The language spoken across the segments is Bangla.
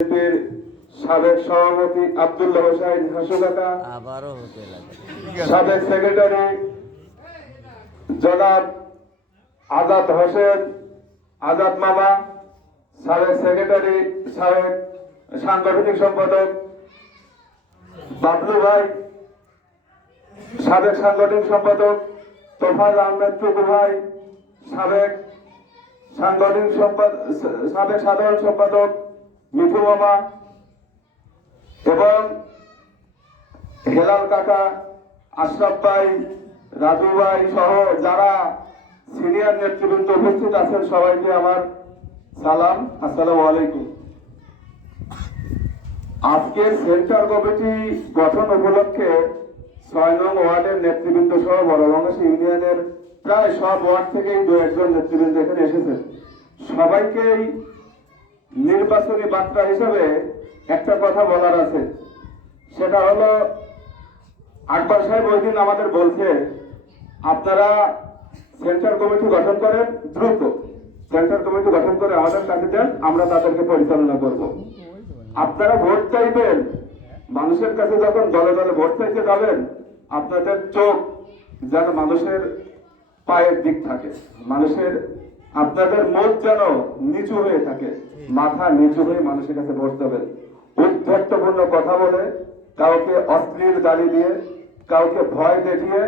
বিএনপির সাবেক সভাপতি আব্দুল্লাহ হোসেন হাসু কাকা, সাবেক সেক্রেটারি জনাব আজাদ হোসেন আজাদ মামা, সাবেক সেক্রেটারি সাবেক সাংগঠনিক সম্পাদক বাবলু ভাই, সাবেক সাংগঠনিক সম্পাদক তোফাল আহমেদ টুকু ভাই, সাবেক সাংগঠনিক সাবেক সাধারণ সম্পাদক মিঠু মামা এবং হেলাল কাকা, আশরাফ ভাই, রাজু ভাই সহ যারা সিনিয়র নেতৃবৃন্দ উপস্থিত আছেন সবাইকে আমার সালাম, আসসালামু আলাইকুম। আজকে সেন্টার কমিটি গঠন উপলক্ষে ৬ নং ওয়ার্ডের নেতৃবৃন্দ সহ বড়বাংলা ইউনিয়নের প্রায় সব ওয়ার্ড থেকেই ২-১ নেতৃবৃন্দ এখানে এসেছেন। সবাইকেই নির্বাচনী বার্তা হিসেবে একটা কথা বলার আছে, সেটা হলো আকবর সাহেব ওই দিন আমাদের বলছে আপনারা সেন্টার কমিটি গঠন করেন, দ্রুত সেন্টার কমিটি গঠন করে আমাদের কাছে দেন, আমরা তাদেরকে পরিচালনা করব। আপনারা ভোট চাইবেন, মানুষের কাছে যখন দলে দলে ভোট চাইতে যাবেন আপনাদের চোখ যেন মানুষের পায়ের দিক থাকে, মানুষের আপনাদের মুখ যেন নিচু হয়ে থাকে, মাথা নিচু হয়ে মানুষের কাছে ভোট দেবেন। উদ্ধত্তপূর্ণ কথা বলে, কাউকে অশ্লীল গালি দিয়ে, কাউকে ভয় দেখিয়ে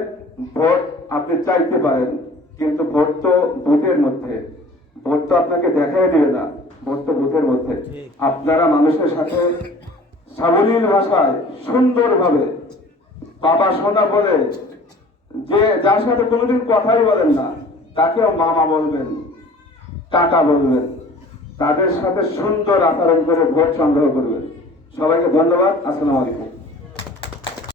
ভোট আপনি চাইতে পারেন, কিন্তু ভোট তো বুথের মধ্যে, ভোট তো আপনাকে দেখাই দিবে না, ভোট তো বুথের মধ্যে। আপনারা মানুষের সাথে সাবলীল ভাষায় সুন্দরভাবে বাবা সোনা বলে, যে যার সাথে কোনোদিন কথাই বলেন না তাকেও মামা বলবেন, কাকা বলবেন, তাদের সাথে সুন্দর আচরণ করে ভোট সংগ্রহ করবেন। সবাইকে ধন্যবাদ, আসসালামু আলাইকুম।